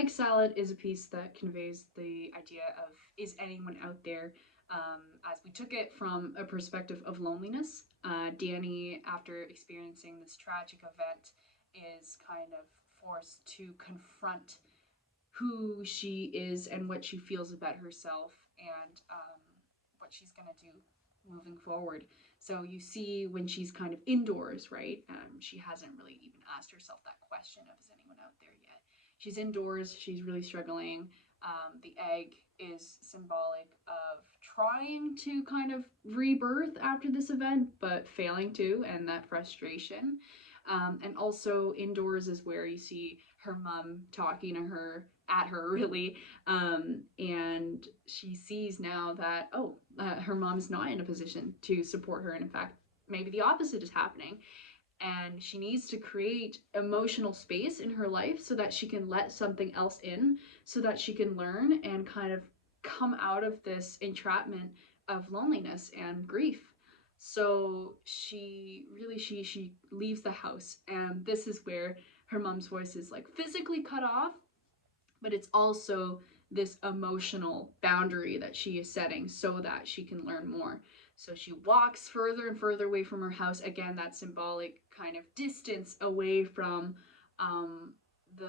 Egg salad is a piece that conveys the idea of is anyone out there, as we took it from a perspective of loneliness. Danny, after experiencing this tragic event, is kind of forced to confront who she is and what she feels about herself, and what she's going to do moving forward. So you see when she's kind of indoors, right? She hasn't really even asked herself that question of is anyone out there yet. She's indoors, she's really struggling. The egg is symbolic of trying to kind of rebirth after this event, but failing to, and that frustration. And also indoors is where you see her mom talking to her at her really, and she sees now that her mom's not in a position to support her, and in fact maybe the opposite is happening, and she needs to create emotional space in her life so that she can let something else in, so that she can learn and kind of come out of this entrapment of loneliness and grief. So she leaves the house, and this is where her mom's voice is like physically cut off, but it's also this emotional boundary that she is setting so that she can learn more. So she walks further and further away from her house. Again, that symbolic kind of distance away from um, the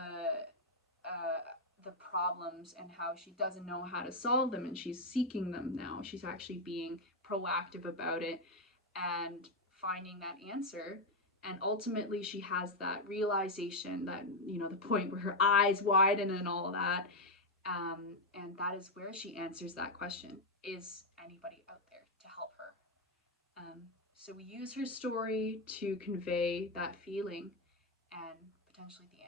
the problems and how she doesn't know how to solve them, and she's seeking them now. She's actually being proactive about it and finding that answer. And ultimately she has that realization, that the point where her eyes widen and all of that, and that is where she answers that question: is anybody out there to help her? So we use her story to convey that feeling and potentially the